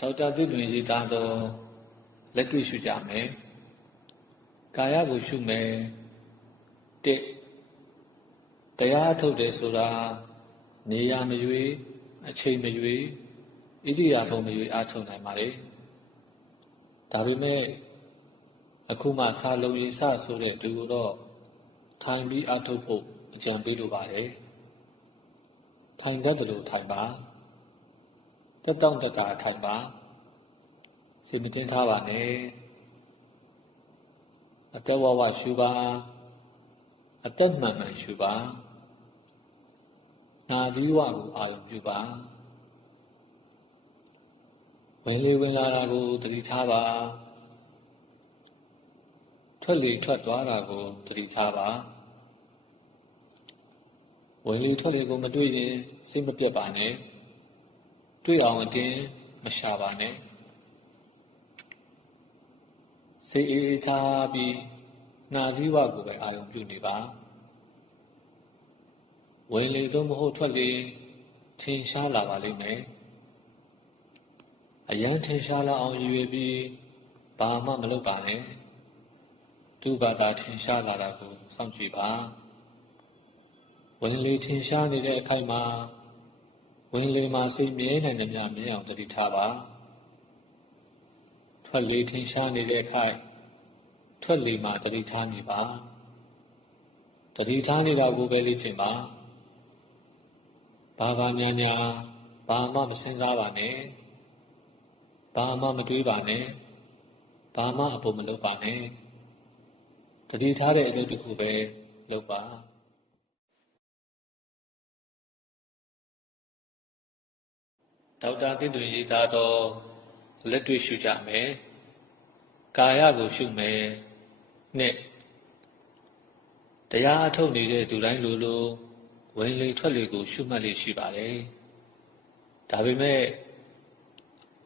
ဒေါက်တာသူလွင်ရေးသားသောလက်တွေ့ရှုကြမယ်ကာယကိုရှုမယ်တစ်တရားထုတ်တယ်ဆိုတာနေရာမရွေးအချိန်မရွေးဣတိယာပုမရွေးအားထုတ်နိုင်ပါလေဒါပေမဲ့အခုမှစာလုံးရေးစဆိုတဲ့သူကိုတော့ထိုင်ပြီးအားထုတ်ဖို့အကြံပေးလိုပါတယ်ထိုင်တတ်တယ်လို့ထိုင်ပါတက်တောင့်တတာထိုင်ပါစိတ်မတင်ထားပါနဲ့အသက်ဝဝရှုပါအသက်မှန်မှန်ရှုပါနာသီးဝကိုအာရုံပြုပါဝင်လေဝင်လာတာကိုသတိထားပါထွက်လေထွက်သွားတာကိုသတိထားပါဝင်လေထွက်လေကိုမတွေ့ရင်စိတ်မပြတ်ပါနဲ့တွေ့အောင်အတင်းမရှာပါနဲ့စိတ်အေးထားပြီးနာသီးဝကိုပဲအာရုံပြုနေပါဝင်လေသို့မဟုတ်ထွက်လေထင်ရှားလာပါလိမ့်မယ်အရန်ထင်ရှားလာအောင်ရည်ရွယ်ပြီးဘာမှမလုပ်ပါနဲ့သူ့ဘာသာထင်ရှားလာတာကိုစောင့်ကြည့်ပါဝင်လေထင်ရှားနေတဲ့အခိုက်မှာဝင်လေမှာစိတ်မြဲနိုင်တဲ့မြမြဲအောင်သတိထားပါထွက်လေထင်ရှားနေတဲ့အခိုက်ထွက်လေမှာသတိထားနေပါသတိထားနေတာကိုပဲလေ့ကျင့်ပါဘာညာဘာမှမစင်စားပါနဲ့ဘာမှမတွေးပါနဲ့ဘာမှအဖို့မလုပ်ပါနဲ့တတိထားတဲ့အလုပ်တစ်ခုပဲလုပ်ပါဒေါက်တာတင့်တွင်ရေးသားသောလက်တွေ့ရှုကြမယ်ကာယကိုရှုမယ်နှစ်တရားအထုတ်နေတဲ့သူတိုင်းလိုဝင်လေထွက်လေကိုရှုမှတ်လေရှိပါတယ်ဒါပေမဲ့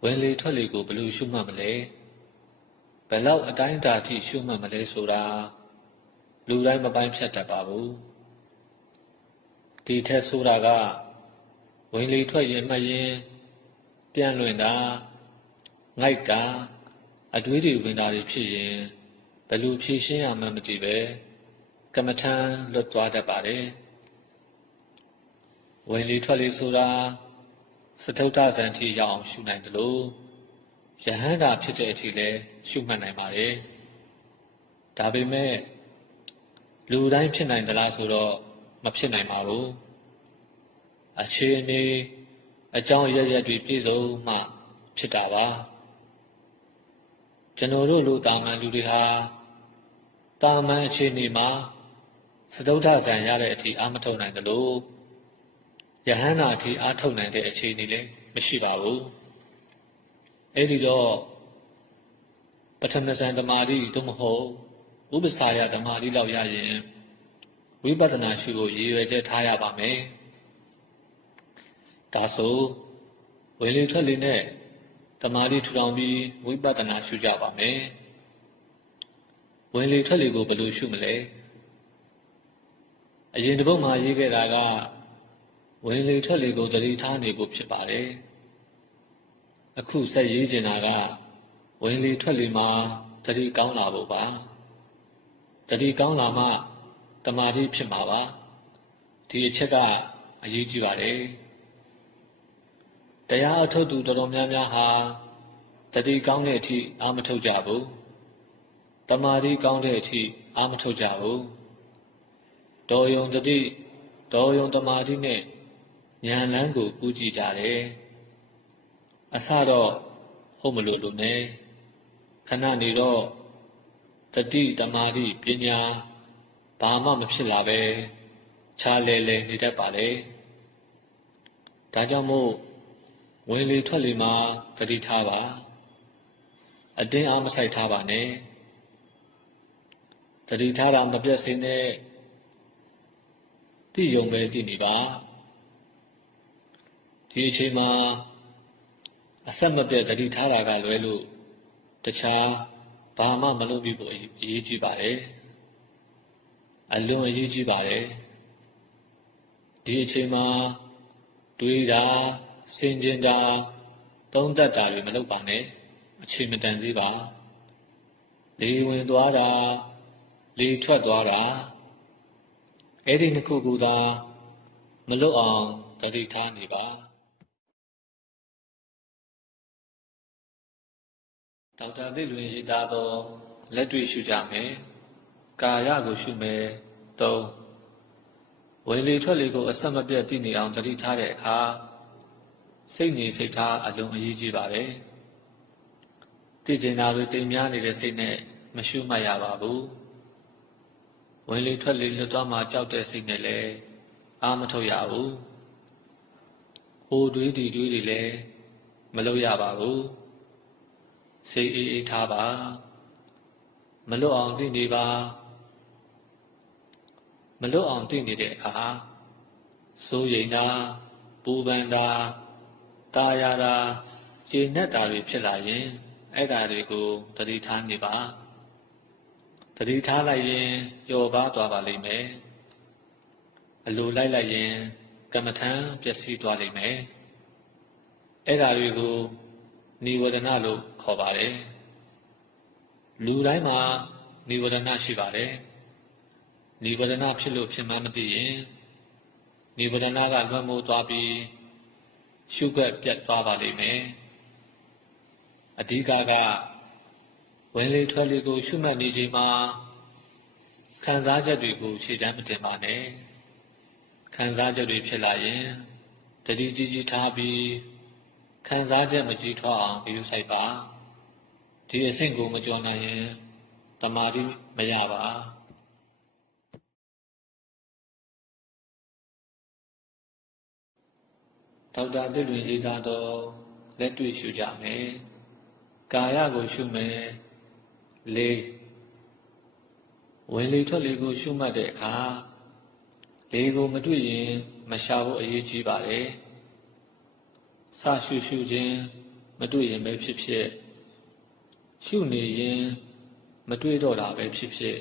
ဝင်လေထွက်လေကိုဘယ်လိုရှုမှတ်မလဲဘယ်လောက်အတိုင်းအတာထိရှုမှတ်မလဲဆိုတာလူတိုင်းမပိုင်းဖြတ်တတ်ပါဘူးဒီထက်ဆိုတာကဝင်လေထွက်ရင်မှတ်ရင်ပြန်လွင်တာငိုက်တာအတွေးတွေဝင်တာတွေဖြစ်ရင်ဘယ်လိုဖြေရှင်းရမှန်းမသိပဲကမ္မထမ်းလွတ်သွားတတ်ပါတယ်ဝင်လေထွက်လေဆိုတာစတုတ္ထဇန်ထိရောက်အောင်ရှုနိုင်တယ်လို့ယဟန္တာဖြစ်တဲ့အထိလည်းရှုမှတ်နိုင်ပါတယ်ဒါပေမဲ့လူတိုင်းဖြစ်နိုင်သလားဆိုတော့မဖြစ်နိုင်ပါဘူးအခြေအနေအကြောင်းရရက်တွေပြည့်စုံမှဖြစ်တာပါကျွန်တော်တို့လူတာမန်လူတွေဟာတာမန်အခြေအနေမှာစတုတ္ထဇန်ရတဲ့အထိအာမထုတ်နိုင်တယ်လို့ယဟန္တာအထိအားထုတ်နိုင်တဲ့အခြေအနေလည်းမရှိပါဘူးအဲ့ဒီတော့ပထမဇန်သမာဓိတို့မဟုတ်ဥပ္ပစာယသမာဓိလောက်ရရင်ဝိပဿနာရှုဖို့ရည်ရွယ်ချက်ထားရပါမယ်ဒါဆိုဝင်လေထွက်လေနဲ့သမာဓိထူထောင်ပြီးဝိပဿနာရှုကြပါမယ်ဝင်လေထွက်လေကိုဘယ်လိုရှုမလဲအရင်တစ်ပုဒ်မှာရေးခဲ့တာကဝင်လေထွက်လေကိုသတိထားနေဖို့ဖြစ်ပါတယ်အခုဆက်ရေးချင်တာကဝင်လေထွက်လေမှာသတိကောင်းလာဖို့ပါသတိကောင်းလာမှတမာတိဖြစ်မှာပါဒီအချက်ကအရေးကြီးပါတယ်တရားအထုတ်သူတော်တော်များများဟာသတိကောင်းတဲ့အထိအာမထုတ်ကြဘူးတမာတိကောင်းတဲ့အထိအာမထုတ်ကြဘူးတော်ယုံသတိတော်ယုံတမာတိနဲ့ဉာဏ်လန်းကိုကူးကြည့်ကြတယ်အစတော့ဟုတ်မလို့လို့နဲ့ခဏနေတော့တတိတမာတိပညာဘာမှမဖြစ်လာပဲခြားလဲလဲနေတတ်ပါလေဒါကြောင့်မို့ဝင်လေထွက်လေမှာသတိထားပါအတင်းအောင်မဆိုင်ထားပါနဲ့သတိထားတာမပြတ်စင်းနဲ့သိယုံပဲသိနေပါဒီအချိန်မှာအဆက်မပြတ်သတိထားတာကလွဲလို့တခြားဘာမှမလုပ်ပြီးဖို့အရေးကြီးပါတယ်အလွန်အရေးကြီးပါတယ်ဒီအချိန်မှာတွေးတာစင်ကြင်တာ သုံးသက်တာတွေမလုပ်ပါနဲ့အချိန်မတန်သေးပါလေဝင်သွားတာလေထွက်သွားတာအဲ့ဒီနှစ်ခုကူသာမလွတ်အောင်သတိထားနေပါဒေါက်တာသစ်လွင်ရေးသားသောလက်တွေ့ရှုကြမယ်ကာယကိုရှုမယ်၃ဝင်လေထွက်လေကိုအဆက်မပြတ်သိနေအောင်သတိထားတဲ့အခါစိတ်ငြိမ်စိတ်ထားအလွန်အရေးကြီးပါတယ်သိကျင်တာတွေတိမ်များနေတဲ့စိတ်နဲ့မရှုမှတ်ရပါဘူးဝင်လေထွက်လေလွတ်သွားမှကြောက်တဲ့စိတ်နဲ့လည်းအားမထုတ်ရဘူးဟိုတွေးဒီတွေးတွေလည်းမလုပ်ရပါဘူးစိတ်အေးအေးထားပါမလွတ်အောင်သိနေပါမလွတ်အောင်သိနေတဲ့အခါစိုးရိမ်တာပူပန်တာတာယာတာကျေနပ်တာတွေဖြစ်လာရင်အဲ့ဒါတွေကိုသတိထားနေပါသတိထားလိုက်ရင်ပျော်ပါသွားပါလိမ့်မယ်အလိုလိုက်လိုက်ရင်ကမ္မထံပျက်စီးသွားလိမ့်မယ်အဲ့ဒါတွေကိုနိဝရဏလို့ခေါ်ပါတယ်လူတိုင်းမှာနိဝရဏရှိပါတယ်နိဝရဏဖြစ်လို့ဖြစ်မှန်းမသိရင်နိဝရဏကလွှမ်းမိုးသွားပြီးရှုခွက်ပြတ်သွားပါလိမ့်မယ်အဓိကဝင်လေထွက်လေကိုရှုမှတ်နေချိန်မှာခံစားချက်တွေကိုခြေတမ်းမတင်ပါနဲ့ခံစားချက်တွေဖြစ်လာရင်တတိကြီးကြီးထားပြီးခံစားချက်မကြီးထွားအောင်ပြုဆိုင်ပါဒီအဆင့်ကိုမကျော်နိုင်ရင်တမာတိမရပါဒေါက်တာသစ်လွင်ရေးသားသောလက်တွေ့ရှုကြမယ်ကာယကိုရှုမယ်၄ဝင်လေထွက်လေကိုရှုမှတ်တဲ့အခါလေကိုမတွေ့ရင်မရှာဖို့အရေးကြီးပါတယ်စရှုခြင်းမတွေ့ရင်ပဲဖြစ်ဖြစ်ရှုနေရင်မတွေ့တော့တာပဲဖြစ်ဖြစ်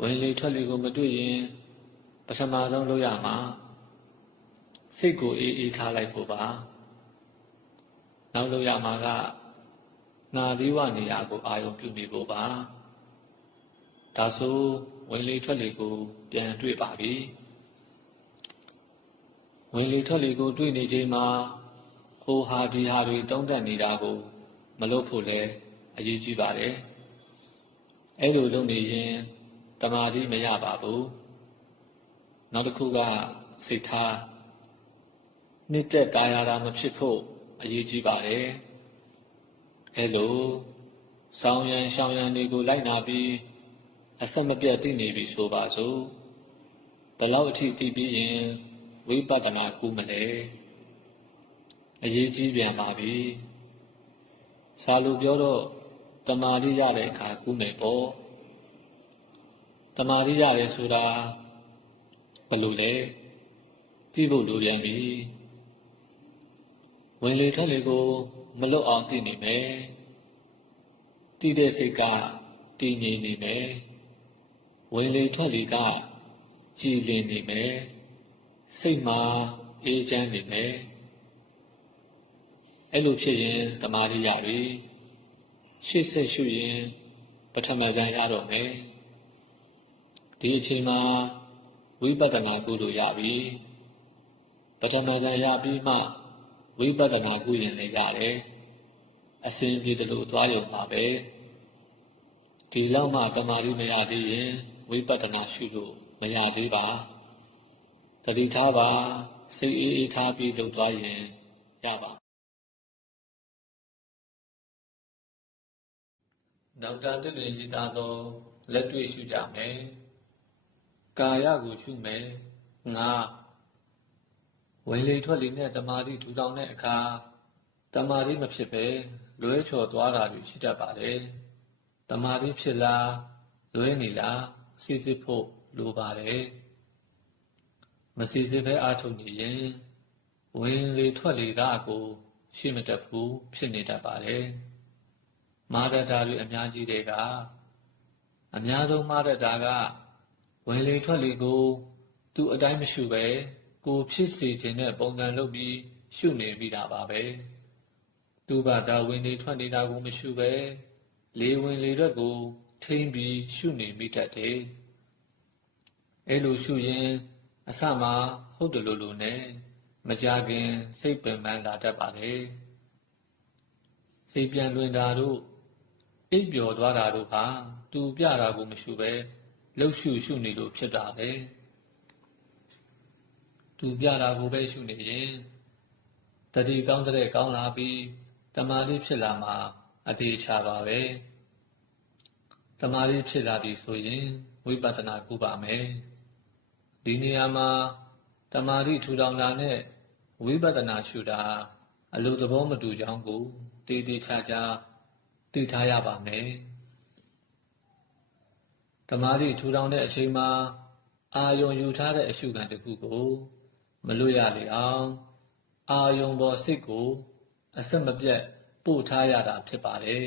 ဝင်လေထွက်လေကိုမတွေ့ရင်ပထမဆုံးလုပ်ရမှာစိတ်ကိုအေးအေးထားလိုက်ဖို့ပါနောက်လုပ်ရမှာကနာသီးဝနေရာကိုအာရုံပြုမိဖို့ပါဒါဆိုဝင်လေထွက်လေကိုပြန်တွေ့ပါပြီဝင်လေထွက်လေကိုတွေ့နေချိန်မှာဟိုဟာဒီဟာတွေတုံးတက်နေတာကိုမလုပ်ဖို့လဲအရေးကြီးပါတယ်အဲ့လိုလုပ်နေရင်တမာတိမရပါဘူးနောက်တစ်ခုကစိတ်ထားနှစ်သက်တာယာတာမဖြစ်ဖို့အရေးကြီးပါတယ်အဲ့လိုဆောင်းရံရှောင်းရံတွေကိုလိုက်နာပြီးအဆက်မပြတ်သိနေပြီဆိုပါစို့ဘယ်လောက်အထိသိပြီးရင်ဝိပဿနာကူးမလဲအရေးကြီးပြန်ပါပြီစာလိုပြောတော့တမာတိရတဲ့အခါကူးမယ်ပေါ့တမာတိရတယ်ဆိုတာဘယ်လိုလဲသိဖို့လိုပြန်ပြီဝင်လေထွက်လေကိုမလွတ်အောင်သိနေမယ်သိတဲ့စိတ်ကတည်ငြိမ်နေမယ်ဝင်လေထွက်လေကကြည်လင်နေမယ်စိတ်မှာအေးချမ်းနေမယ်အဲ့လိုဖြစ်ရင်တမာတိရပြီရှေ့ဆက်ရှုရင်ပထမဇန်ရတော့မယ်ဒီအချိန်မှာဝိပဿနာကုလို့ရပြီပထမဇန်ရပြီးမှဝိပဿနာကုရင်လည်းရတယ်အစဉ်ပြေသလိုသွားရုံပါပဲဒီလောက်မှတမာတိမရသေးရင်ဝိပဿနာရှုလို့မရသေးပါသတိထားပါစိတ်အေးအေးထားပြီးလုပ်သွားရင်ရပါဒေါက်တာသစ်လွင်ရေးသားသောလက်တွေ့ရှုကြမယ်ကာယကိုရှုမယ်ငါဝင်လေထွက်လေနဲ့တမာတိထူထောင်တဲ့အခါတမာတိမဖြစ်ပဲလွဲချော်သွားတာတွေရှိတတ်ပါတယ်တမာတိဖြစ်လားလွဲနေလားစစ်စစ်ဖို့လိုပါတယ်မစစ်စစ်ပဲအားထုတ်နေရင်ဝင်လေထွက်လေကအကိုရှိမတတ်ဘူးဖြစ်နေတတ်ပါတယ်မာရတာတွေအများကြီးတွေကအများဆုံးမာရတာကဝင်လေထွက်လေကိုသူ့အတိုင်းမရှုပဲကိုဖြစ်စေခြင်းနဲ့ပုံစံလုပ်ပြီးရှုနေမိတာပါပဲ သူ့ဘာသာဝင်နေထွက်နေတာကိုမရှုပဲလေဝင်လေထွက်ကိုထိမ့်ပြီးရှုနေမိတတ်တယ်အဲလိုရှုရင်အစမှာဟုတ်တယ်လို့နဲ့မကြခင်စိတ်ပင်ပန်းလာတတ်ပါတယ်စိတ်ပြန်လွင်တာတို့အိပ်ပျော်သွားတာတို့ဟာသူပြတာကိုမရှုပဲလှုပ်ရှုနေလို့ဖြစ်တာပဲသူပြတာကိုပဲရှုနေရင်တတိကောင်းတဲ့ကောင်းလာပြီးတမာတိဖြစ်လာမှာအတေချပါပဲတမာတိဖြစ်လာပြီဆိုရင်ဝိပဿနာကုပါမယ်ဒီနေရာမှာတမာတိထူထောင်တာနဲ့ဝိပဿနာရှုတာအလိုသဘောမတူကြောင်းကိုတည်တည်ချာချာသိထားရပါမယ်တမာတိထူထောင်တဲ့အချိန်မှာအာယုံယူထားတဲ့အရှုခံတစ်ခုကိုမလွတ်ရလေအောင်အာယုံပေါ်စိတ်ကိုအဆက်မပြတ်ပို့ထားရတာဖြစ်ပါတယ်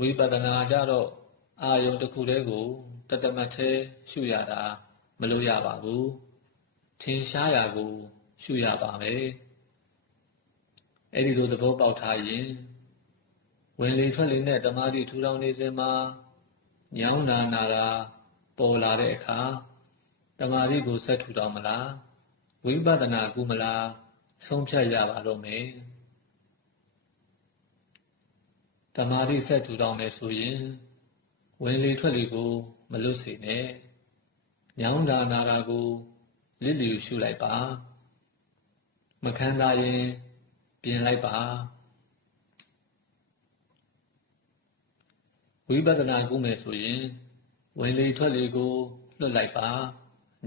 ဝိပဿနာကြတော့အာယုံတစ်ခုတည်းကိုတသမတ်သေးရှုရတာမလွတ်ရပါဘူးထင်ရှားရာကိုရှုရပါမယ်အဲ့ဒီလိုသဘောပေါက်ထားရင်ဝင်လေထွက်လေနဲ့တမာတိထူထောင်နေစဉ်မှာညောင်းနာတာပေါ်လာတဲ့အခါတမာတိကိုဆက်ထူထောင်မလားဝိပဿနာကုမလားဆုံးဖြတ်ရပါတော့မယ်တမာတိဆက်ထူထောင်မယ်ဆိုရင်ဝင်လေထွက်လေကိုမလွတ်စေနဲ့ညောင်းနာတာကိုလစ်လျူရှုလိုက်ပါမခံစားရင်ပြင်လိုက်ပါဝိပဿနာကုမယ်ဆိုရင်ဝင်လေထွက်လေကိုလွတ်လိုက်ပါ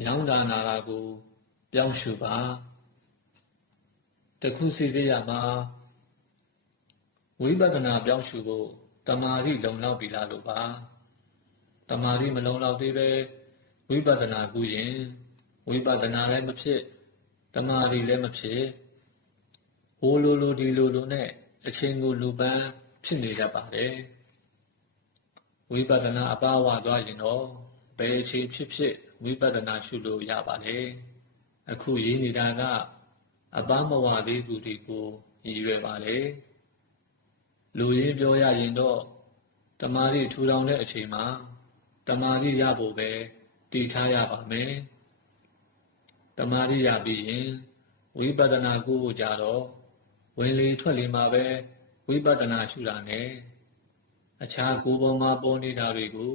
ညောင်းနာတာကိုပြောင်းရှုပါတခုစီစေရမှာဝိပဿနာပြောင်းရှုဖို့တမာတိလုံလောက်ပြီလားလို့ပါတမာတိမလုံလောက်သေးပဲဝိပဿနာကုရင်ဝိပဿနာလည်းမဖြစ်တမာတိလည်းမဖြစ်ဟိုလိုဒီလိုနဲ့အချိန်ကိုလူပန်းဖြစ်နေတတ်ပါတယ်ဝိပဿနာအပါဝသွားရင်တော့ဘယ်အချိန်ဖြစ်ဝိပဿနာရှုလို့ရပါလေအခုရင်းနေတာကအပါမဝသေးသူတွေကိုရည်ရွယ်ပါလေလူရင်းပြောရရင်တော့တမာတိထူထောင်တဲ့အချိန်မှာတမာတိရဖို့ပဲတည်ထားရပါမယ်တမာတိရပြီးရင်ဝိပဿနာကုဖို့ကြတော့ဝင်လေထွက်လေမှာပဲဝိပဿနာရှုတာနဲ့အခြားကိုယ်ပေါ်မှာပေါ်နေတာတွေကို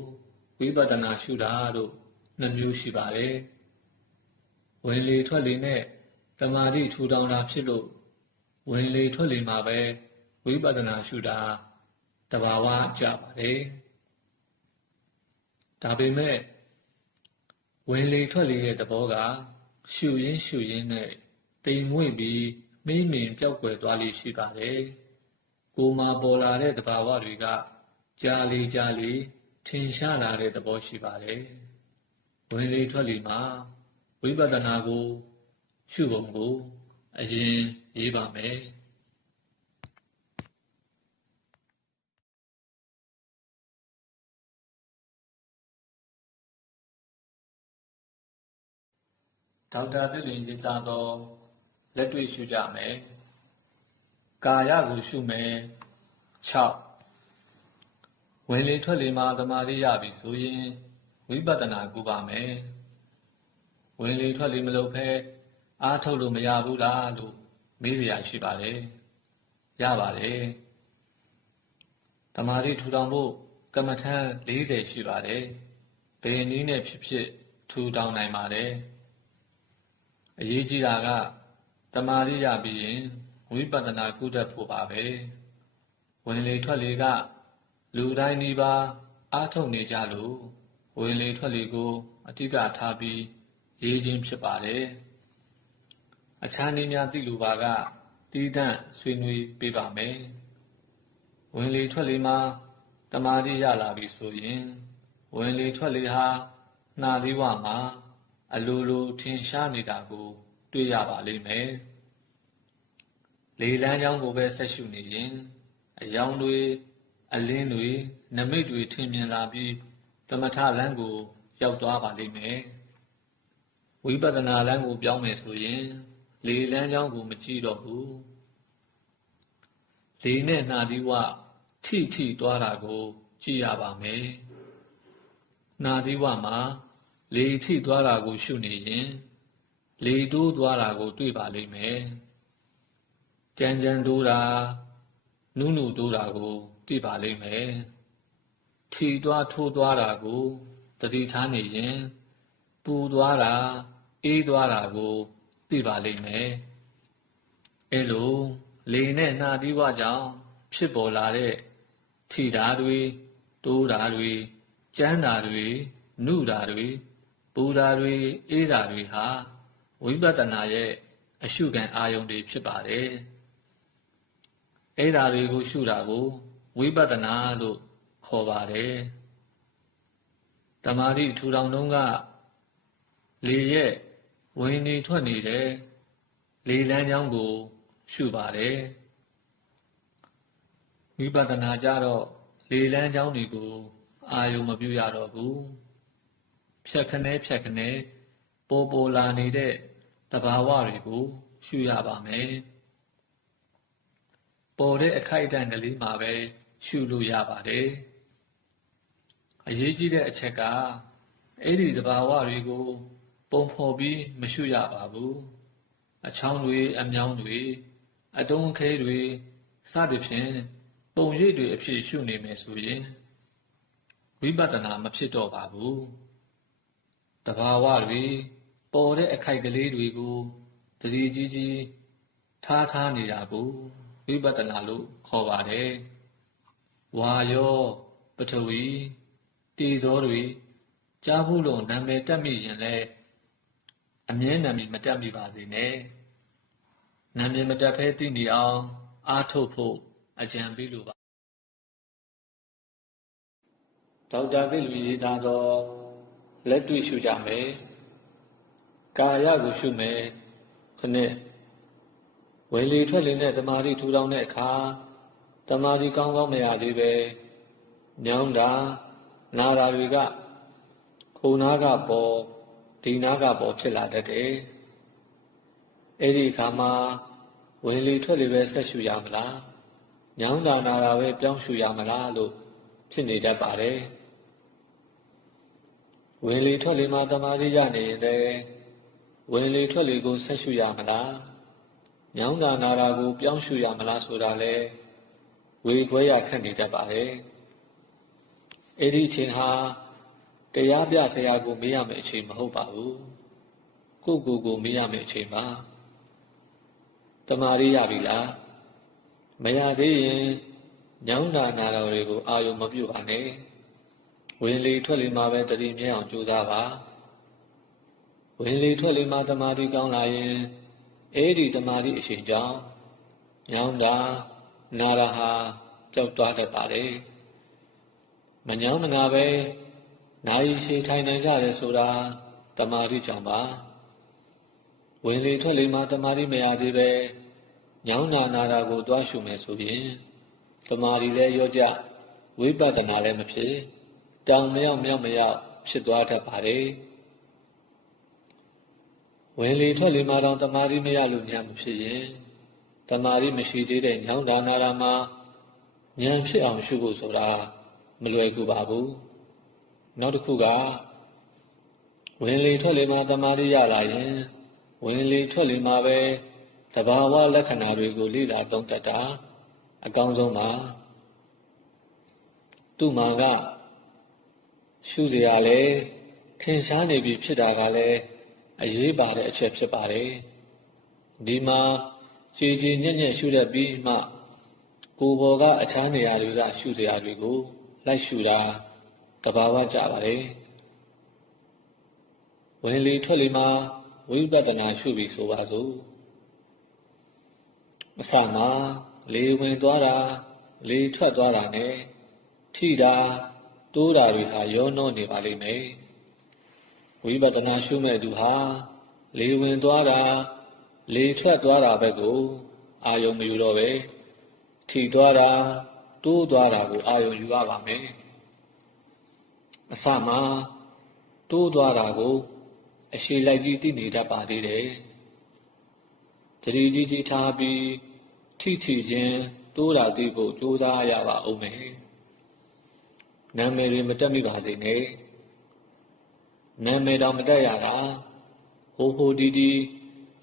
ဝိပဿနာရှုတာတို့နှစ်မျိုးရှိပါတယ်ဝင်လေထွက်လေနဲ့တမာတိထူထောင်တာဖြစ်လို့ဝင်လေထွက်လေမှာပဲဝိပဿနာရှုတာတဘာဝကြပါတယ်ဒါပေမဲ့ဝင်လေထွက်လေရဲ့သဘောကရှုရင်းနဲ့တိမ်မွေ့ပြီးမိမင်ပျောက်ကွယ်သွားလိမ့်ရှိပါတယ်ကိုယ်မှာပေါ်လာတဲ့သဘာဝတွေကကြာလေထင်ရှားလာတဲ့သဘောရှိပါတယ်ဝင်လေထွက်လေမှာဝိပဿနာကိုရှုပုံကိုအရင်ရေးပါမယ်ဒေါက်တာသစ်လွင်ရေးသားသောလက်တွေ့ရှုကြမယ်ကာယကိုရှုမယ်6ဝင်လေထွက်လေမှာသမာဓိရပြီဆိုရင်ဝိပဿနာကုပါမယ်ဝင်လေထွက်လေမလုပ်ဖဲအားထုတ်လို့မရဘူးလားလို့မေးစရာရှိပါတယ်ရပါတယ်သမာဓိထူထောင်ဖို့ကမ္မထမ်း40ရှိပါတယ်ဘယ်နည်းနဲ့ဖြစ်ထူထောင်နိုင်ပါတယ်အရေးကြီးတာကသမာဓိရပြီးရင်ဝိပဿနာကုတတ်ဖို့ပါပဲဝင်လေထွက်လေကလူတိုင်းဒီပါအားထုတ်နေကြလို့ဝင်လေထွက်လေကိုအဓိကထားပြီးရေးခြင်းဖြစ်ပါတယ်အခြားနည်းများသိလိုပါကတီးတန့်ဆွေးနွေးပေးပါမယ်ဝင်လေထွက်လေမှာတမာတိရလာပြီဆိုရင်ဝင်လေထွက်လေဟာနှာသီးဝမှာအလိုထင်ရှားနေတာကိုတွေ့ရပါလိမ့်မယ်လေလန်းချောင်းကိုပဲဆက်ရှုနေရင်အယောင်တွေအလင်းတွေနမိတ်တွေထင်မြင်လာပြီးသမထလမ်းကိုရောက်သွားပါလိမ့်မယ်ဝိပဿနာလမ်းကိုပြောင်းမယ်ဆိုရင်လေလန်းချောင်းကိုမကြည့်တော့ဘူး လေနဲ့နှာသီးဝထိသွားတာကိုကြည့်ရပါမယ်နှာသီးဝမှာလေထိသွားတာကိုရှုနေရင်လေတိုးသွားတာကိုတွေ့ပါလိမ့်မယ်ကြမ်းတိုးတာနုတိုးတာကိုတွေ့ပါလိမ့်မယ်ထိသွားထိုးသွားတာကိုသတိထားနေရင်ပူသွားတာအေးသွားတာကိုသိပါလိမ့်မယ်အဲလိုလေနဲ့နှာသီးဝါကြောင့်ဖြစ်ပေါ်လာတဲ့ထိတာတွေတိုးတာတွေကြမ်းတာတွေနုတာတွေပူတာတွေအေးတာတွေဟာဝိပဿနာရဲ့အရှုခံအာယုန်တွေဖြစ်ပါတယ်အဲဒါတွေကိုရှုတာကိုဝိပဿနာလို့ခေါ်ပါတယ်တမာတိထူထောင်တုန်းကလေရဲ့ဝင်နေထွက်နေတဲ့လေလမ်းကြောင်းကိုရှုပါတယ်ဝိပဿနာကြတော့လေလမ်းကြောင်းတွေကိုအာယုံမပြုရတော့ဘူးဖြတ်ခနဲပေါ်လာနေတဲ့သဘာဝတွေကိုရှုရပါမယ်ပေါ်တဲ့အခိုက်အတန့်ကလေးမှာပဲရှုလို့ရပါတယ်အရေးကြီးတဲ့အချက်ကအဲ့ဒီသဘာဝတွေကိုပုံဖော်ပြီးမရှုရပါဘူးအချောင်းတွေအမြောင်းတွေအတုံးခဲတွေစသဖြင့်ပုံရိပ်တွေအဖြစ်ရှုနေမယ်ဆိုရင်ဝိပဿနာမဖြစ်တော့ပါဘူးတဘာဝတွေပေါ်တဲ့အခိုက်ကလေးတွေကိုတတိကြီးထားနေတာကိုဝိပဿနာလို့ခေါ်ပါတယ်ဝါယောပထဝီတေဇောတွေကြားဖို့လို့နာမည်တက်မိရင်လည်းအမြဲနာမည်မတက်မိပါစေနဲ့နာမည်မတက်ဖဲသိနေအောင်အားထုတ်ဖို့အကြံပေးလိုပါဒေါက်တာသိလူရေးသားသောလက်တွေ့ရှုကြမယ်ကာယကိုရှုမယ်ခနဲ့ဝင်လေထွက်လေနဲ့တမာတိထူထောင်တဲ့အခါတမာတိကောင်းမရသေးပဲညောင်းတာနာတာတွေကခုံနာကပေါ်ဒီနာကပေါ်ဖြစ်လာတတ်တယ်အဲ့ဒီအခါမှာဝင်လေထွက်လေပဲဆက်ရှုရမလားညောင်းတာနာတာပဲပြောင်းရှုရမလားလို့ဖြစ်နေတတ်ပါတယ်ဝင်လေထွက်လေမှာတမာတိရနေရင်လည်းဝင်လေထွက်လေကိုဆက်ရှုရမလားညောင်းတာနာတာကိုပြောင်းရှုရမလားဆိုတာလဲဝေခွဲရခက်နေတတ်ပါတယ်အဲ့ဒီအချိန်ဟာတရားပြဆရာကိုမေးရမယ့်အချိန်မဟုတ်ပါဘူးကိုမေးရမယ့်အချိန်ပါတမာရီရပြီလားမရသေးရင်ညောင်းတာနာတာတွေကိုအာယုံမပြုတ်ပါနဲ့ဝင်လေထွက်လေမှာပဲတတိမြဲအောင်ကြိုးစားပါဝင်လေထွက်လေမှာတမာရီကောင်းလာရင်အဲ့ဒီတမာရီအချိန်ကြောင့်ညောင်းတာနာတာဟာပျောက်သွားတတ်ပါတယ်မညောင်းငါပဲနိုင်ရှိထိုင်နိုင်ကြတယ်ဆိုတာတမာတိကြောင့်ပါဝင်လေထွက်လေမှာတမာတိမရသေးပဲညောင်းနာတာကိုတွားရှုမယ်ဆိုရင်တမာတိလည်းရောကြဝိပဿနာလည်းမဖြစ်တောင်မရောက်ဖြစ်သွားတတ်ပါတယ်ဝင်လေထွက်လေမှာတောင်တမာတိမရလို့ဉာဏ်မဖြစ်ရင်တမာတိမရှိသေးတဲ့ညောင်းနာတာမှာဉာဏ်ဖြစ်အောင်ရှုဖို့ဆိုတာမလွယ်ကူပါဘူးနောက်တစ်ခုကဝင်လေထွက်လေမှာတမာတိရလာရင်ဝင်လေထွက်လေမှာပဲသဘာဝလက္ခဏာတွေကိုလေ့လာသုံးသပ်တာအကောင်းဆုံးပါသူ့မှာကရှုစရာလဲထင်ရှားနေပြီဖြစ်တာကလည်းအရေးပါတဲ့အချက်ဖြစ်ပါတယ်ဒီမှာကြည်ညက်ရှုတတ်ပြီးမှကိုယ်ပေါ်ကအခြားနေရာတွေကရှုစရာတွေကိုလိုက်ရှုတာသဘာဝကြပါတယ်ဝင်လေထွက်လေမှာဝိပဿနာရှုပြီးဆိုပါစို့အစမှာလေဝင်သွားတာလေထွက်သွားတာနဲ့ထိတာတိုးတာတွေဟာရောနှောနေပါလိမ့်မယ်ဝိပဿနာရှုမဲ့သူဟာလေဝင်သွားတာလေထွက်သွားတာဘက်ကိုအာယုံမယူတော့ပဲထိသွားတာတိုးသွားတာကိုအာယုံယူရပါမယ်အစမှာတိုးသွားတာကိုအရှိလိုက်ကြီးသိနေတတ်ပါသေးတယ်တတိကြီးထားပြီးထိချင်း တိုးတာသိဖို့ကြိုးစားရပါဦးမယ်နာမည်တွေမတက်မိပါစေနဲ့နာမည်တောင်မတက်ရတာဟိုဒီ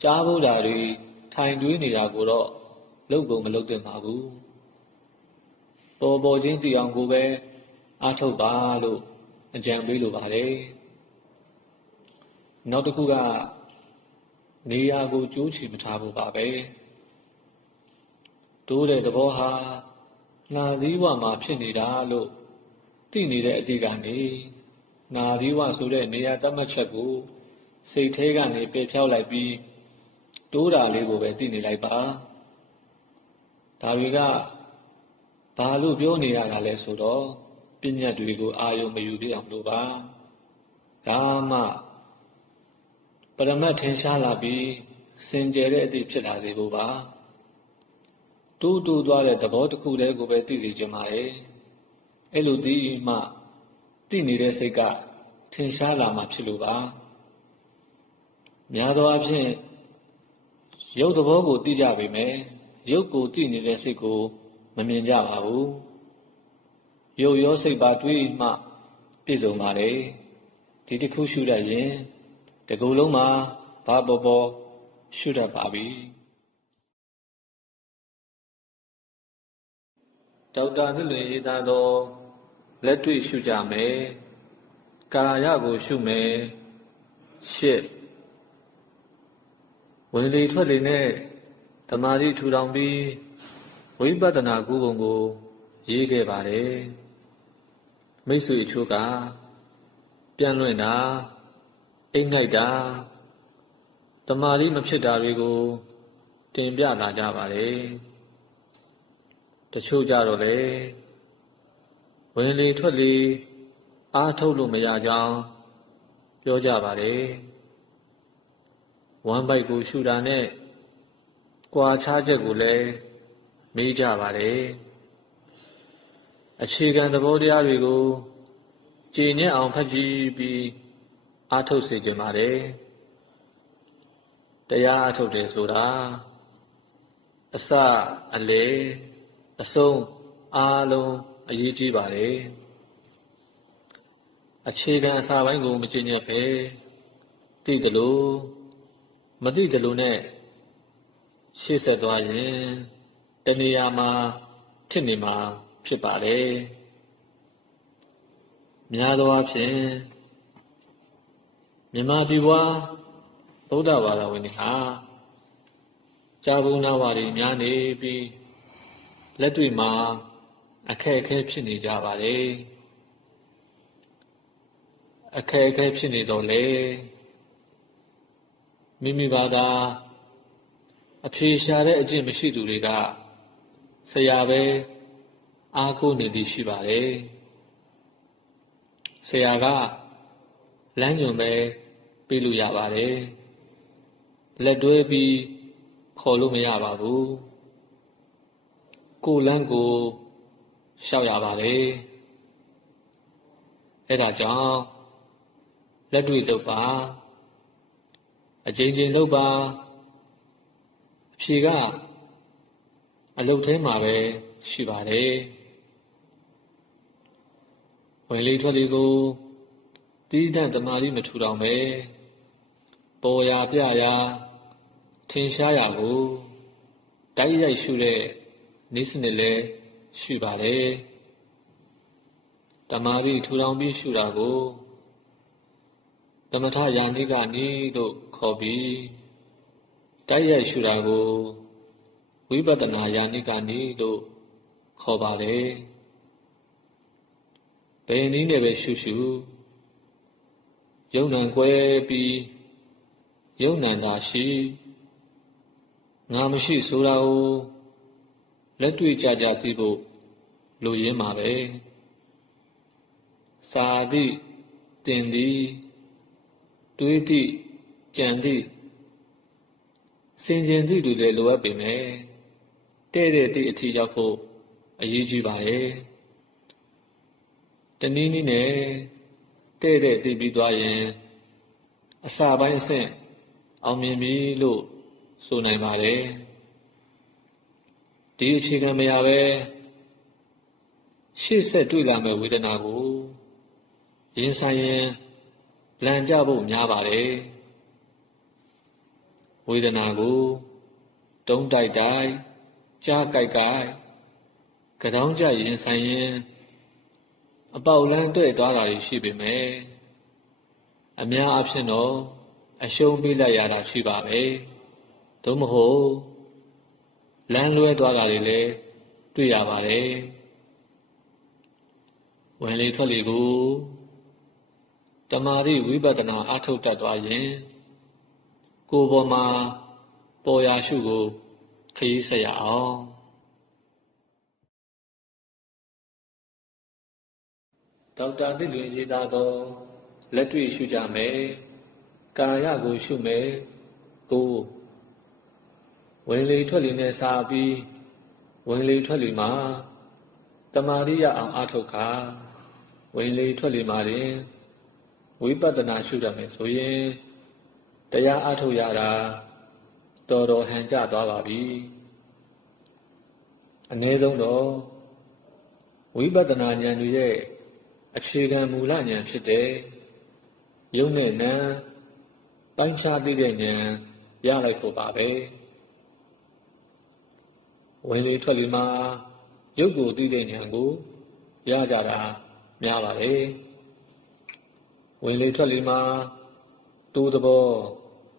ကြားဖို့တာတွေထိုင်တွေးနေတာကိုတော့လုပ်ကုန်မလုပ်သင့်ပါဘူးပေါ်ချင်းတည်အောင်ကိုပဲအားထုတ်ပါလို့အကြံပေးလိုပါတယ်နောက်တစ်ခုကနေရာကိုကြိုးချီမထားဖို့ပါပဲတိုးတဲ့သဘောဟာနာသီးဝမှာဖြစ်နေတာလို့သိနေတဲ့အတိကနေနာသီးဝဆိုတဲ့နေရာသတ်မှတ်ချက်ကိုစိတ်ထဲကနေပယ်ဖြောက်လိုက်ပြီးတိုးတာလေးကိုပဲသိနေလိုက်ပါဒါတွေကဘာလို့ပြောနေရတာလဲဆိုတော့ပညာတွေကိုအာယုံမယူပြအောင်လို့ပါဒါမှပရမတ်ထင်ရှားလာပြီးစင်ကြယ်တဲ့အသည့်ဖြစ်လာစေဖို့ပါတိုးသွားတဲ့သဘောတစ်ခုတည်းကိုပဲသိစေချင်ပါတယ်အဲ့လိုသိမှသိနေတဲ့စိတ်ကထင်ရှားလာမှဖြစ်လို့ပါများသောအားဖြင့်ရုပ်သဘောကိုသိကြပေမယ့်ရုပ်ကိုသိနေတဲ့စိတ်ကိုမမြင်ကြပါဘူးရုပ်ရောစိတ်ပါတွေးမှပြည့်စုံပါတယ်ဒီတစ်ခုရှုတတ်ရင်တကူလုံးမှာဘာပေါ်ရှုတတ်ပါပြီဒေါက်တာသစ်လွင်ရေးသားသောလက်တွေ့ရှုကြမယ်ကာယကိုရှုမယ်ရှစ်ဝင်လေထွက်လေနဲ့သမာဓိထူထောင်ပြီးဝိပဿနာကုပုံကိုရေးခဲ့ပါတယ်မိတ်ဆွေအချို့ကပြန်လွင့်တာအိမ်ငိုက်တာသမာဓိမဖြစ်တာတွေကိုတင်ပြလာကြပါတယ်တချို့ကြတော့လေဝင်လေထွက်လေအားထုတ်လို့မရကြောင်းပြောကြပါတယ်ဝမ်းပိုက်ကိုရှုတာနဲ့ကွာခြားချက်ကိုလည်းမေးကြပါတယ်အခြေခံသဘောတရားတွေကိုကြည်ညက်အောင်ဖတ်ကြည့်ပြီးအားထုတ်စေချင်ပါတယ်တရားအားထုတ်တယ်ဆိုတာအစအလယ်အဆုံးအားလုံးအရေးကြီးပါတယ်အခြေခံအစာပိုင်းကိုမကြည်ညက်ပဲသိတယ်လို့မသိတယ်လို့နဲ့ရှေ့ဆက်သွားရင်တဏှာမှာဖြစ်နေမှာဖြစ်ပါတယ်များသောအားဖြင့်မြန်မာပြည်ပွားဗုဒ္ဓဘာသာဝင်တွေဟာကြာဘုံနာဝါတွေများနေပြီးလက်တွေ့မှာအခက်အခဲဖြစ်နေကြပါတယ်အခက်အခဲဖြစ်နေတော့လေမိမိဘာသာအဖြေရှာတဲ့အကျင့်မရှိသူတွေကဆရာပဲအားကိုးနေသည်ရှိပါတယ်ဆရာကလမ်းညွှန်ပဲပေးလို့ရပါတယ်လက်တွဲပြီးခေါ်လို့မရပါဘူးကိုယ်လမ်းကိုလျှောက်ရပါတယ်အဲဒါကြောင့်လက်တွေ့လုပ်ပါအချိန်ချင်းလုပ်ပါအဖြေကအလုပ်ထဲမှာပဲရှိပါတယ်ဝင်လေထွက်လေကိုတီးတန့်တမာတိမထူထောင်ပဲပေါ်ရာပြရာထင်ရှားရာကိုတိုက်ရိုက်ရှုတဲ့နည်းစနစ်လည်းရှိပါတယ်တမာတိထူထောင်ပြီးရှုတာကိုသမထယာနိကနည်းလို့ခေါ်ပြီးတိုက်ရိုက်ရှုတာကိုဝိပဿနာယာနိကနည်းလို့ခေါ်ပါတယ်ဘယ်နည်းနဲ့ပဲရှုယုံနံကွဲပြီးယုံနံသာရှိငါမရှိဆိုတာကိုလက်တွေ့ကြကြသိဖို့လိုရင်းပါပဲစာသည်တင်သည်တွေးသည်ကြံသည်စင်ကြင်သည်တွေလည်းလိုအပ်ပေမယ့်တဲ့သည့်အထီရောက်ဖို့အရေးကြီးပါတယ်တနည်းနည်းနဲ့တဲ့သိပြီးသွားရင်အစာပိုင်းအဆင့်အောင်မြင်ပြီလို့ဆိုနိုင်ပါတယ် ဒီအခြေခံမရပဲရှေ့ဆက်တွေ့လာမဲ့ဝေဒနာကိုရင်ဆိုင်ရင်လန်ကြဖို့များပါတယ်ဝေဒနာကိုတုံးတိုက်တိုက်ကြားကြိုက်ကြိုက်ကြောင်းကြရင်ဆိုင်ရင်အပေါက်လန်းတွေ့သွားတာရှိပေမဲ့အများအဖြစ်တော့အရှုံးပေးလိုက်ရတာရှိပါပဲသို့မဟုတ်လမ်းလွဲသွားတာတွေလည်းတွေ့ရပါတယ်ဝင်လေထွက်လေကိုတမာတိဝိပဿနာအထုတ်တတ်သွားရင်ကိုယ်ပေါ်မှာပေါ်ရာရှုကိုခရီးဆက်ရအောင်ဒေါက်တာတိလွင်ရေးသားသောလက်တွေ့ရှုကြမယ်ကာယကိုရှုမယ်ကိုဝင်လေထွက်လေနဲ့စာပြီးဝင်လေထွက်လေမှာတမာတိရအောင်အထုတ်ခါဝင်လေထွက်လေမှာရင်ဝိပဿနာရှုရမယ်ဆိုရင်တရားအထုတ်ရတာတော်တော်ဟန်ကျသွားပါပြီအနည်းဆုံးတော့ဝိပဿနာဉာဏ်တွေရဲ့အခြေခံမူလဉာဏ်ဖြစ်တဲ့ယုံနဲ့နာပိုင်းခြားသိတဲ့ဉာဏ်ရလိုက်ဖို့ပါပဲဝင်လေထွက်လေမှာရုပ်ကိုသိတဲ့ဉာဏ်ကိုရကြတာများပါလေဝင်လေထွက်လေမှာတူသဘော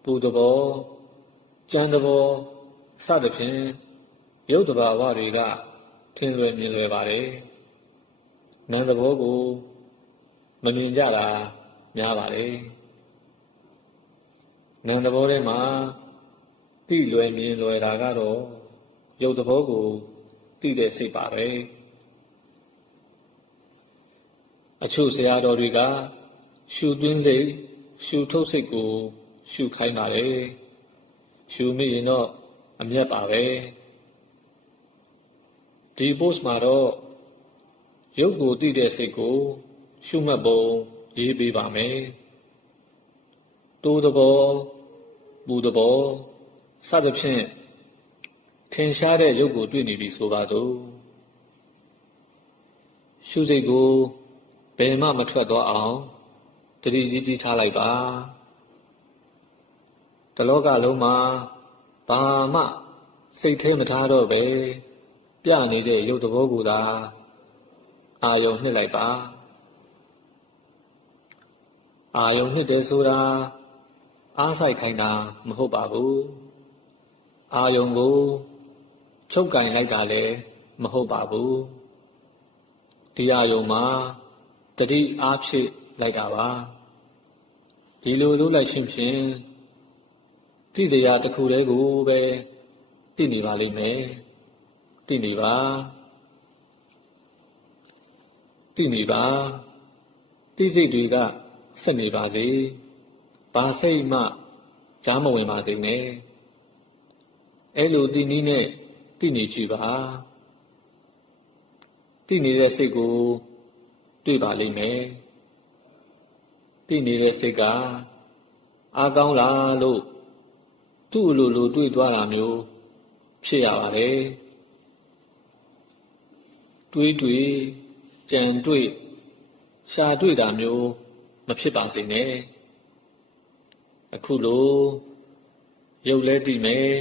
ပူသဘောကြမ်းသဘောစသဖြင့်ရုပ်တဘာဝတွေကထင်လွယ်မြင်လွယ်ပါတယ်နာမ်သဘောကိုမမြင်ကြတာများပါတယ်နာမ်သဘောထဲမှာသိလွယ်မြင်လွယ်တာကတော့ရုပ်သဘောကိုသိတဲ့စိတ်ပါပဲအချို့ဆရာတော်တွေကရှုသွင်းစိတ်ရှုထုတ်စိတ်ကိုရှုခိုင်းပါလေရှုမိရင်တော့အမျက်ပါပဲဒီ post မှာတော့ရုပ်ကိုသိတဲ့စိတ်ကိုရှုမှတ်ပုံရေးပေးပါမယ်တိုးသဘောပူသဘောစသဖြင့်ထင်ရှားတဲ့ရုပ်ကိုတွေ့နေပြီဆိုပါစို့ရှုစိတ်ကိုဘယ်မှမထွက်သွားအောင်တတိကြီးထားလိုက်ပါတလောကလုံးမှာဘာမှစိတ်ထဲမထားတော့ပဲပြနေတဲ့ရုပ်သဘောကိုသာအာယုံနှစ်လိုက်ပါအာယုံနှစ်တယ်ဆိုတာအားဆိုင်ခိုင်းတာမဟုတ်ပါဘူးအာယုံကိုချုပ်ကင်လိုက်တာလည်းမဟုတ်ပါဘူးဒီအာယုံမှာတတိအားဖြည့်လိုက်တာပါဒီလိုလုပ်လိုက်ခြင်းဖြင့်သိစရာတစ်ခုတည်းကိုပဲသိနေပါလိမ့်မယ်သိနေပါသိနေပါသိစိတ်တွေကဆက်နေပါစေဘာစိတ်မှကြားမဝင်ပါစေနဲ့အဲ့လိုသိနည်းနဲ့သိနေကြည့်ပါသိနေတဲ့စိတ်ကိုတွေ့ပါလိမ့်မယ်သိနေတဲ့စိတ်ကအားကောင်းလားလို့သူ့လိုလိုတွေ့သွားတာမျိုးဖြစ်ရပါတယ်တွေးကြံတွေ့ရှာတွေ့တာမျိုးမဖြစ်ပါစေနဲ့အခုလိုရုပ်လဲသိမယ်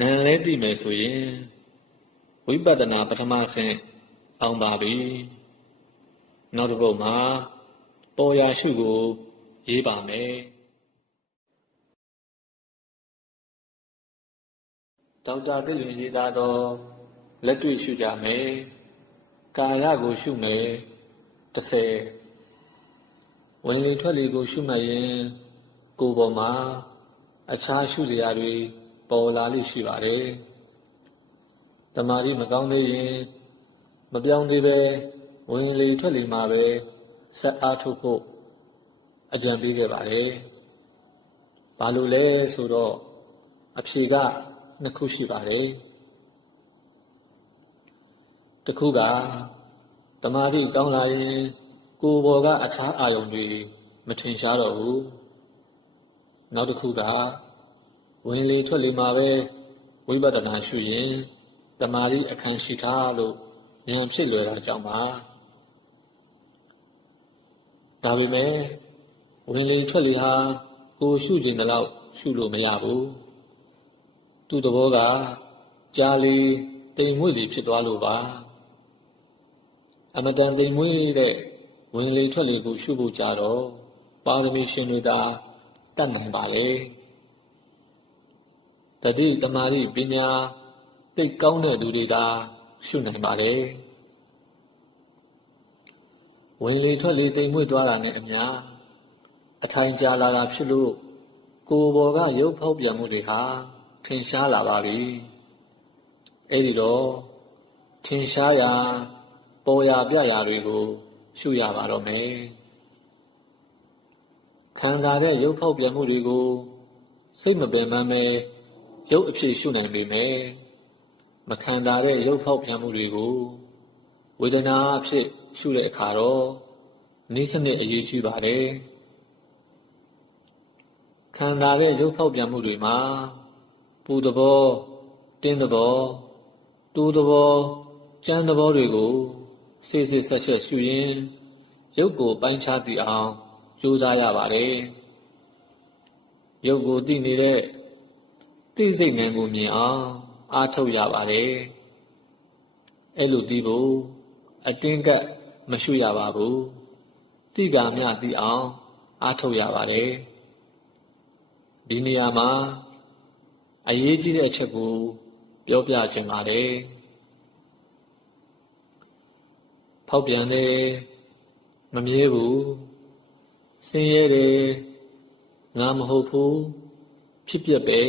နာမ်လဲသိမယ်ဆိုရင်ဝိပဿနာပထမဆင့်အောင်ပါပြီနောက်တစ်ပုဒ်မှာပေါ်ရာရှုကိုရေးပါမယ်ဒေါက်တာတိလွင်ရေးသားသောလက်တွေ့ရှုကြမယ်ကာယကိုရှုမယ်30ဝင်လေထွက်လေကိုရှုမှတ်ရင်ကိုယ်ပေါ်မှာအခြားရှုစရာတွေပေါ်လာလိမ့်ရှိပါတယ်တမာရီမကောင်းသေးရင်မပြောင်းသေးပဲဝင်လေထွက်လေမှာပဲဆက်အားထုတ်ဖို့အကြံပေးခဲ့ပါတယ်ဘာလို့လဲဆိုတော့အဖြေကနှစ်ခုရှိပါတယ်တစ်ခုကတမာတိကောင်းလာရင်ကိုယ်ပေါ်ကအခြားအာယုန်တွေမထင်ရှားတော့ဘူးနောက်တစ်ခုကဝင်လေထွက်လေမှာပဲဝိပဿနာရှုရင် တမာရီအခန့်ရှိထားလို့ဉာဏ်ဖြစ်လွယ်တာကြောင့်ပါဒါပေမဲ့ဝင်လေထွက်လေဟာကိုရှုကျင်တဲ့လောက်ရှုလို့မရဘူးသူ့သဘောကကြားလေတိမ်မွေ့လေဖြစ်သွားလို့ပါအမတန်တိမ်မွေ့တဲ့ဝင်လေထွက်လေကိုရှုဖို့ကြတော့ပါရမီရှင်တွေသာတတ်နိုင်ပါလေတတိတမာရီပညာသိကောင်းတဲ့သူတွေသာရှုနိုင်ပါလေဝင်လေထွက်လေတိမ်မွေ့သွားတာနဲ့အမျှအထိုင်ကြာလာတာဖြစ်လို့ကိုယ်ပေါ်ကရုပ်ဖောက်ပြန်မှုတွေဟာထင်ရှားလာပါပြီအဲ့ဒီတော့ထင်ရှားရာပေါ်ရာပြရာတွေကိုရှုရပါတော့မယ်ခံစားတဲ့ရုပ်ဖောက်ပြန်မှုတွေကိုစိတ်မပင်ပန်းပဲရုပ်အဖြစ်ရှုနိုင်ပေမယ့်မခံစားတဲ့ရုပ်ဖောက်ပြန်မှုတွေကိုဝေဒနာအဖြစ်ရှုတဲ့အခါတော့နည်းစနစ်အရေးကြီးပါတယ်ခံစားတဲ့ရုပ်ဖောက်ပြန်မှုတွေမှာပူသဘောတင်းသဘောတူသဘောကြမ်းသဘောတွေကိုစစ်စစ်ဆက်ဆက်ရှုရင်းရုပ်ကိုပိုင်းခြားသိအောင်ကြိုးစားရပါတယ်ရုပ်ကိုသိနေတဲ့သိစိတ်ဉာဏ်ကိုမြင်အောင်အားထုတ်ရပါတယ်အဲ့လိုသိဖို့အတင်းကပ်မရှုရပါဘူးသိကမျှသိအောင်အားထုတ်ရပါတယ်ဒီနေရာမှာအရေးကြီးတဲ့အချက်ကိုပြောပြချင်ပါတယ်ဖောက်ပြန်တယ်မမြဲဘူးဆင်းရဲတယ်ငါမဟုတ်ဘူးဖြစ်ပျက်ပဲ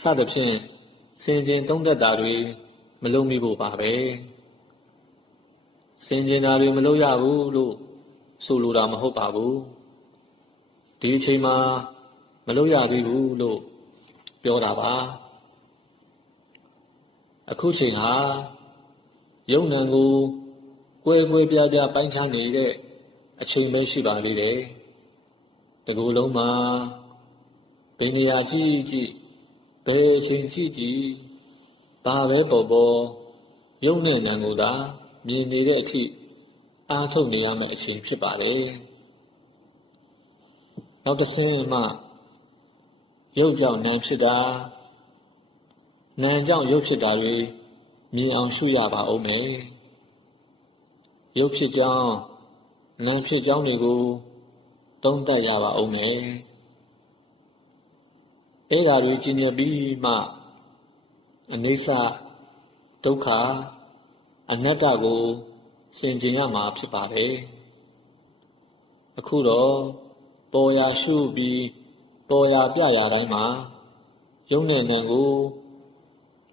စသဖြင့်စင်ကြင်သုံးသက်တာတွေမလုပ်မိဖို့ပါပဲစင်ကြင်တာတွေမလုပ်ရဘူးလို့ဆိုလိုတာမဟုတ်ပါဘူးဒီအချိန်မှာမလုပ်ရသေးဘူးလို့ပြောတာပါအခုချိန်ဟာယုံ nant ကိုကွဲကွဲပြားပြားပိုင်းခြားနေတဲ့အချိန်ပဲရှိပါသေးတယ်တကူလုံးမှာဘယ်နေရာကြည့်ကြည့်ဘယ်အချိန်ကြည့်ကြည့်ဘာပဲပေါ်ပေါ်ယုံနဲ့ nant ကိုသာမြင်နေတဲ့အထိအားထုတ်နေရမယ့်အချိန်ဖြစ်ပါတယ်နောက်တစ်ဆင့်မှရုပ်ကြောင့်နံဖြစ်တာနံကြောင့်ရုပ်ဖြစ်တာတွေမြင်အောင်ရှုရပါဦးမယ်ရုပ်ဖြစ်ကြောင်းနံဖြစ်ကြောင်းတွေကိုသုံးသပ်ရပါဦးမယ်အဲ့ဒါတွေကျင့်ရပြီးမှအနိစ္စဒုက္ခအနတ္တကိုဆင်ခြင်ရမှာဖြစ်ပါတယ်အခုတော့ပေါ်ရာရှုပြီးပေါ်ရာပြရာတိုင်းမှာယုံနဲ့နံကို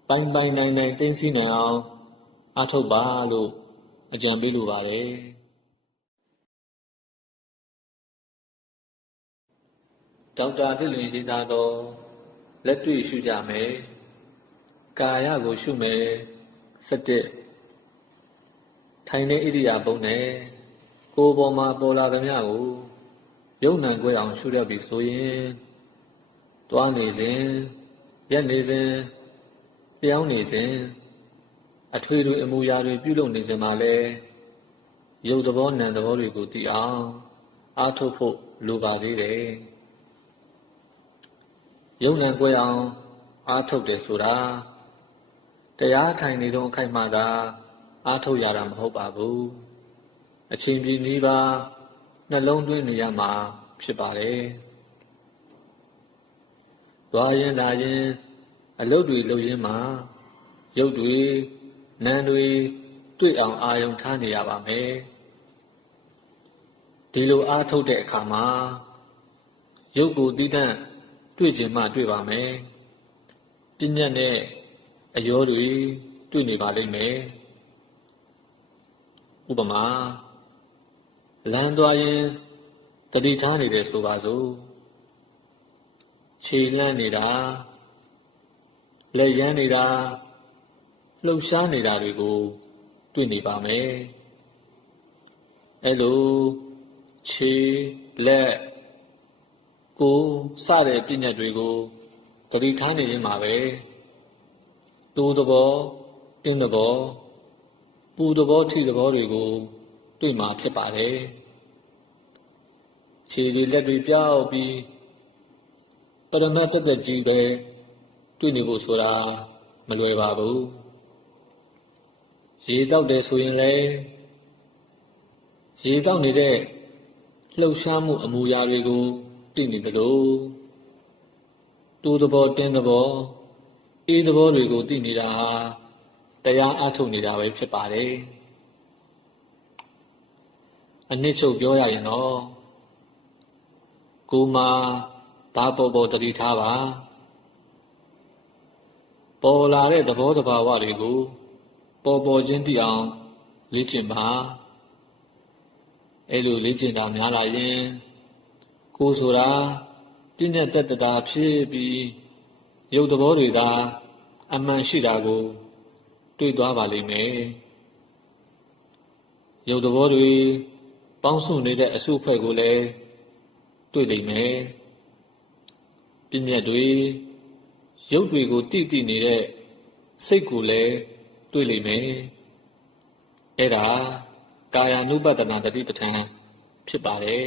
ပိုင်းပိုင်းနိုင်နိုင်သိသိနိုင်အောင်အားထုတ်ပါလို့အကြံပေးလိုပါတယ်ဒေါက်တာတစ်လွင်ရေးသားသောလက်တွေ့ရှုကြမယ်ကာယကိုရှုမယ်17ထိုင်တဲ့ဣရိယာပုနဲ့ကိုယ်ပေါ်မှာပေါ်လာသမျှကိုယုံ nant ကိုအောင်ရှုရပြီဆိုရင်တွားနေစဉ်ရက်နေစဉ်ပြောင်းနေစဉ်အထွေထွေအမူအရာတွေပြုလုပ်နေစဉ်မှာလဲရုပ်သဘော nant သဘောတွေကိုသိအောင်အားထုတ်ဖို့လိုပါသေးတယ်ယုံ nant ကိုအောင်အားထုတ်တယ်ဆိုတာတရားထိုင်နေတော့အခိုက်မှသာအားထုတ်ရတာမဟုတ်ပါဘူးအချိန်ပြည့်နီးပါးနှလုံးသွင်းနေရမှာဖြစ်ပါတယ်။သွားရင်လာရင်အလုပ်တွေလုပ်ရင်းမှာရုပ်တွေနံတွေတွေ့အောင်အာရုံထားနေရပါမယ်။ဒီလိုအားထုတ်တဲ့အခါမှာရုပ်ကိုတည်တံ့တွေ့ခြင်းမှတွေ့ပါမယ်။ပညာနဲ့အရောတွေတွေ့နေပါလိမ့်မယ်။ဥပမာလမ်းသွားရင်တတိထားနေတယ်ဆိုပါစို့ခြေလန့်နေတာလက်ရမ်းနေတာလှုပ်ရှားနေတာတွေကိုတွေ့နေပါမယ်အဲ့လိုခြေလက်ကိုယ်စတဲ့ပြည့်ညတ်တွေကိုတတိထားနေရင်မှာပဲ တိုးသဘောတင်းသဘောပူသဘောထိသဘောတွေကိုတွေ့မှာဖြစ်ပါတယ်ခြေတွေလက်တွေပြောက်ပြီးပရမတ်တသက်ကြီးပဲတွေ့နေဖို့ဆိုတာမလွယ်ပါဘူးရေတောက်တယ်ဆိုရင်လည်းရေတောက်နေတဲ့လှုပ်ရှားမှုအမူအရာတွေကိုသိနေသလိုတိုးသဘောတင်းသဘောအေးသဘောတွေကိုသိနေတာဟာတရားအထုတ်နေတာပဲဖြစ်ပါတယ်အနှစ်ချုပ်ပြောရရင်တော့ကိုယ်မှာဘာပေါ်တတိထားပါပေါ်လာတဲ့သဘောတဘာဝတွေကိုပေါ်ချင်းသိအောင်လေ့ကျင့်ပါအဲ့လိုလေ့ကျင့်တာများလာရင်ကိုယ်ဆိုတာပြည့်တဲ့တတာဖြစ်ပြီးရုပ်သဘောတွေသာအမှန်ရှိတာကိုတွေ့သွားပါလိမ့်မယ်ရုပ်သဘောတွေပေါင်းစုနေတဲ့အစုအဖွဲ့ကိုလည်းတွေ့လိမ့်မယ်ပြည့်တဲ့တွေရုပ်တွေကိုတိနေတဲ့စိတ်ကိုလည်းတွေ့လိမ့်မယ်အဲ့ဒါကာယ ानु ပတ္တနာတတိပဋ္ဌာန်ဖြစ်ပါတယ်